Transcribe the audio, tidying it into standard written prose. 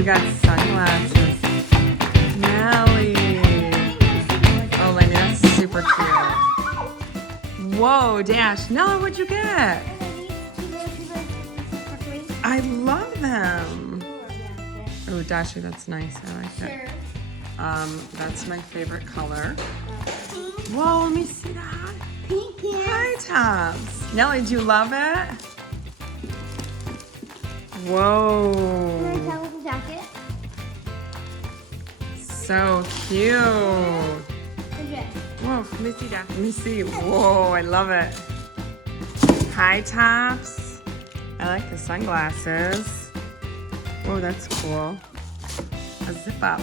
you got sunglasses. Nelly. Oh, Lainey, that's super cute. Whoa, Dash. Nelly, what'd you get? I love them. Oh, Dashy, that's nice. I like it. That's my favorite color. Whoa, let me see that. Pink pants. High tops. Nelly, do you love it? Whoa. Jacket. So cute. Whoa, let me see that. Let me see. Whoa, I love it. High tops. I like the sunglasses. Whoa, that's cool. A zip up.